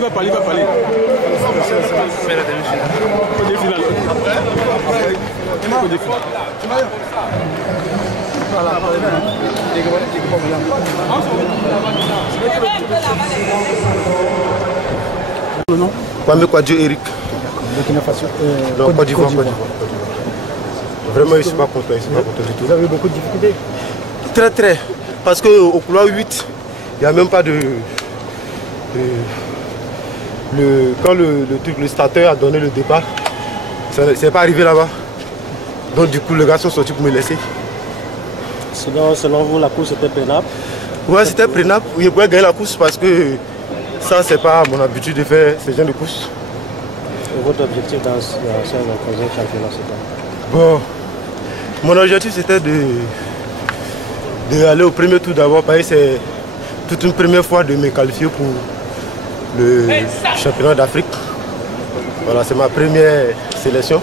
parler, il va parler. C'est la demi-finale. Au défi. Le nom Kwame Kwadjo Eric. Non, Côte d'Ivoire. Vraiment, je ne suis pas content, du tout. Vous avez beaucoup de difficultés? Très. Parce qu'au couloir 8, il n'y a même pas de... Quand le starter a donné le départ, ça n'est pas arrivé là-bas. Donc du coup, les gars sont sortis pour me laisser. Selon vous, la course était prenable? Ouais, c'était prenable. Je pouvais gagner la course parce que ça, c'est pas mon habitude de faire ce genre de course. Et votre objectif dans ce championnat, c'est quoi? Bon, mon objectif c'était d'aller au premier tour d'abord parce que c'est toute une première fois de me qualifier pour le championnat d'Afrique. Voilà, c'est ma première sélection,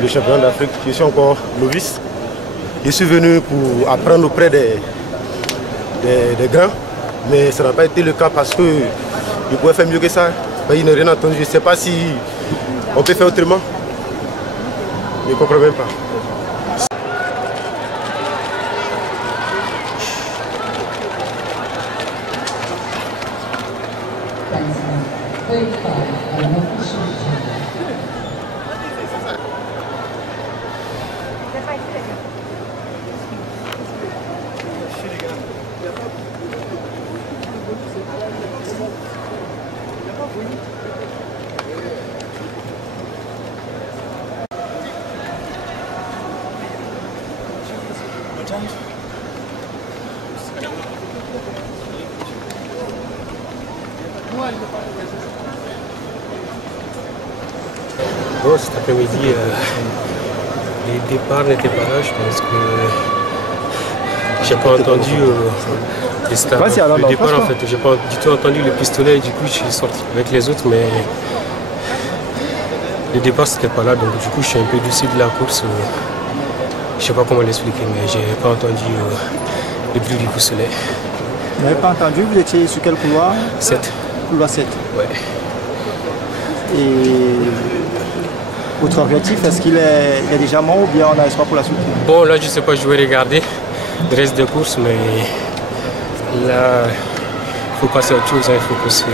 le championnat d'Afrique. Je suis encore novice. Je suis venu pour apprendre auprès des grands, mais ça n'a pas été le cas parce que je pouvais faire mieux que ça. Il n'a rien entendu. Je ne sais pas si on peut faire autrement. Je ne comprends même pas. Bon, cet après-midi, les départs n'étaient pas là, je pense que j'ai pas entendu les stars. Le départ en fait, j'ai pas du tout entendu le pistolet, du coup je suis sorti avec les autres, mais le départ c'était pas là, donc du coup je suis un peu déçu de la course. Je sais pas comment l'expliquer, mais j'ai pas entendu le bruit du pistolet. Vous n'avez pas entendu? Vous étiez sur quel couloir? 7. Couloir 7. Ouais. Et votre objectif, est-ce qu'il est déjà mort ou bien on a espoir pour la suite? Bon, là je sais pas, je vais regarder le reste de course, mais là il faut passer à autre chose, hein, il faut passer. Du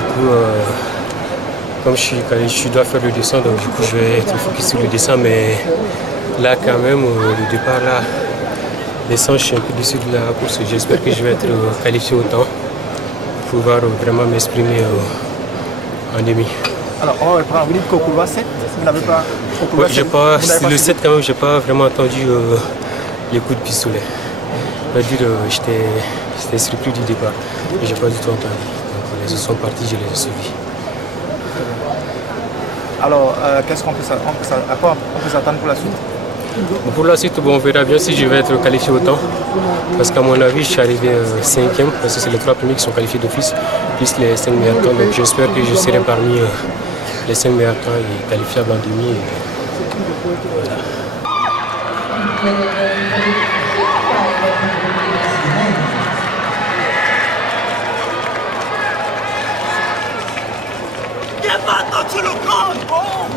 coup, comme je dois faire le dessin, donc du coup je vais être focus sur le dessin, mais là quand même, le départ là, descend, je suis un peu déçu de la course. J'espère que je vais être qualifié au temps pour pouvoir vraiment m'exprimer en demi. Alors, on va prendre, vous dites qu'au couloir 7, vous n'avez pas... Ouais, le 7 quand même, j'ai pas vraiment entendu les coups de pistolet. J'étais surpris du départ, mais j'ai pas du tout entendu. Donc les autres sont partis, je les ai suivis. Alors, qu'est-ce qu'on peut s'attendre pour la suite? Pour la suite, bon, on verra bien si je vais être qualifié au temps. Parce qu'à mon avis, je suis arrivé 5e, parce que c'est les 3 premiers qui sont qualifiés d'office, plus les 5 meilleurs temps. Donc j'espère que je serai parmi les 5 meilleurs temps et qualifiables en demi.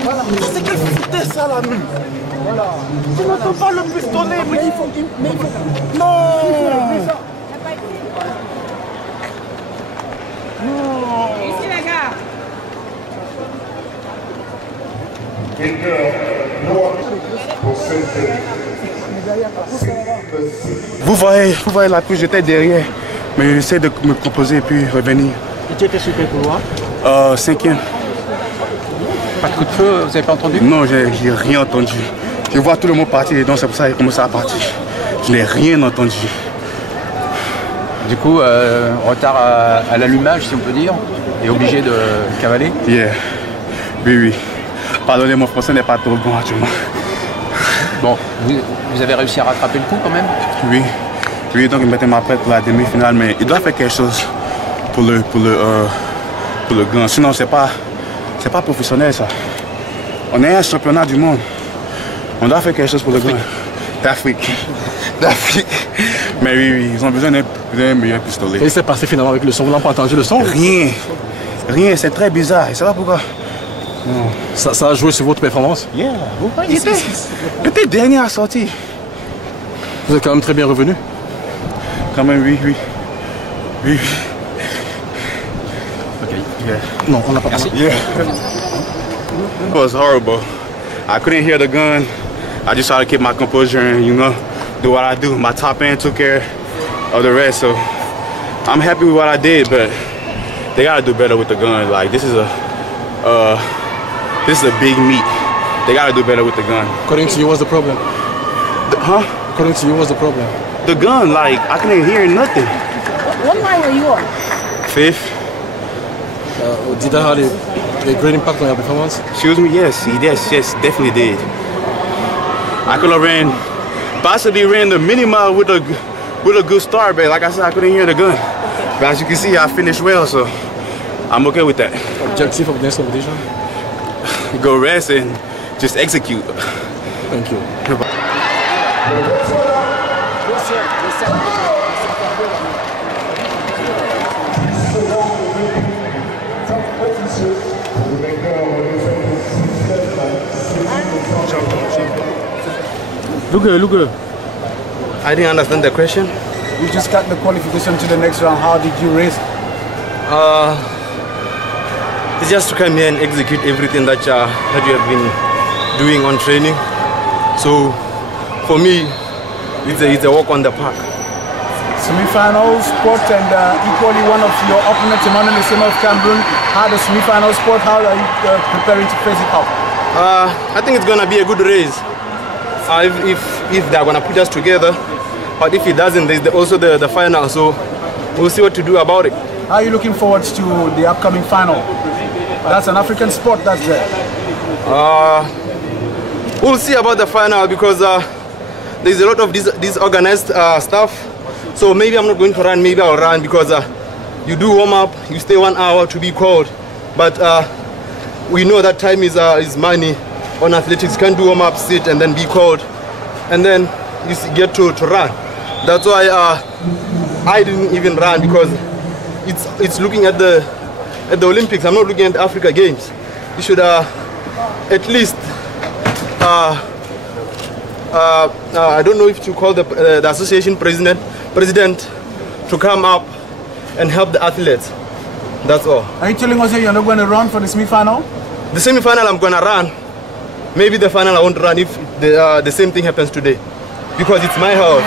Voilà. C'est quelle foutaise ça là, même. Voilà. Tu n'entends pas le pistolet, mais il faut... Non. Non. Ici les gars. Vous voyez la couche, j'étais derrière, mais j'essaie de me composer et puis revenir. Et tu étais sur quel couloir? 5e. Pas de coup de feu, vous n'avez pas entendu? Non, j'ai rien entendu. Je vois tout le monde partir, donc c'est pour ça qu'il commence à partir. Je n'ai rien entendu. Du coup, retard à l'allumage, si on peut dire, et obligé de cavaler? Yeah. Oui. Pardonnez, mon français n'est pas trop bon actuellement. Bon, vous avez réussi à rattraper le coup quand même? Oui, donc il mettait ma prête pour la demi-finale, mais il doit faire quelque chose pour le grand. Sinon, c'est pas professionnel ça. On est un championnat du monde. On doit faire quelque chose pour le grand. D'Afrique. Mais oui, ils ont besoin d'un meilleur pistolet. Et c'est passé finalement avec le son, vous n'avez pas entendu le son? Rien. Rien, c'est très bizarre. Je sais pas pourquoi. Non. Ça a joué sur votre performance? Yeah. J'étais dernier à sortir. Vous êtes quand même très bien revenu? Quand même, oui. Ok. Yeah. Non, on n'a pas parlé. Yeah. It was horrible. I couldn't hear the gun. I just tried to keep my composure and, do what I do. My top end took care of the rest, so I'm happy with what I did, but they gotta do better with the gun. Like, this is a big meat. They gotta do better with the gun. According to you, what's the problem? According to you, what's the problem? The gun, like, I couldn't hear nothing. What line were you on? 5th. Did that have a great impact on your performance? Excuse me? Yes, definitely did. I could have possibly ran the mini mile with a good start, but like I said, I couldn't hear the gun. But as you can see, I finished well, so I'm okay with that. Objective of the next competition? Go rest and just execute. Thank you. Look good. I didn't understand the question. You just got the qualification to the next round. How did you race? It's just to come here and execute everything that you have been doing on training. So for me, it's a walk on the park. Semi-final sport and equally one of your opponents, Emmanuel Esema of Cameroon, had a semi-final sport. How are you preparing to face it up? I think it's gonna be a good race. If they're gonna put us together, but if it doesn't, there's also the final. So we'll see what to do about it. How are you looking forward to the upcoming final? That's an African sport that's there. We'll see about the final because there's a lot of this organized stuff. So maybe I'm not going to run, maybe I'll run because you do warm up, you stay 1 hour to be called. But we know that time is money on athletics. You can't do warm up, sit and then be called. And then you get to run. That's why I didn't even run because it's looking at the Olympics. I'm not looking at the Africa Games. You should at least I don't know if to call the association president to come up and help the athletes. That's all. Are you telling us that you're not going to run for the semi-final? The semi-final I'm going to run. Maybe the final I won't run if the same thing happens today, because it's my health.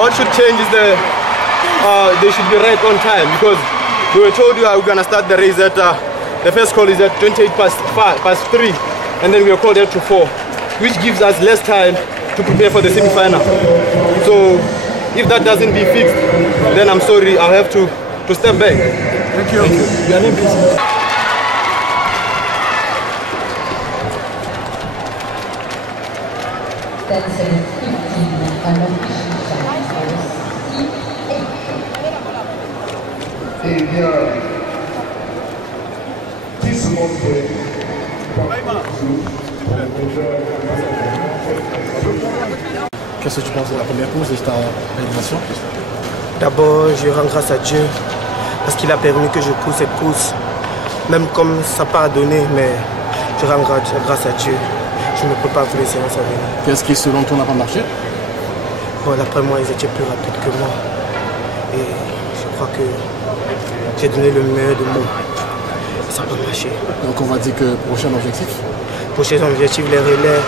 What should change is they should be right on time, because we were told we're going to start the race at the first call is at 28 past 3, and then we are called at to 4, which gives us less time to prepare for the semi-final. So if that doesn't be fixed, then I'm sorry, I'll have to step back. Thank you. Your name, please. Eh bien, 10 secondes Qu'est-ce que tu penses de la première course de cette élimination? D'abord, je rends grâce à Dieu parce qu'il a permis que je cours cette course. Même comme ça n'a pas donné, mais je rends grâce à Dieu. Je ne peux pas pour les séances à venir. Qu'est-ce qui, selon toi, n'a pas marché? Bon, d'après moi, ils étaient plus rapides que moi. Et je crois que j'ai donné le meilleur de moi. Ça n'a pas marché. Donc on va dire que prochain objectif? Prochain objectif, les relais.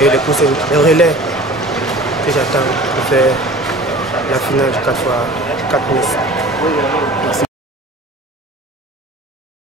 Et les courses, les relais que j'attends pour faire la finale du 4x4 Nice. Merci.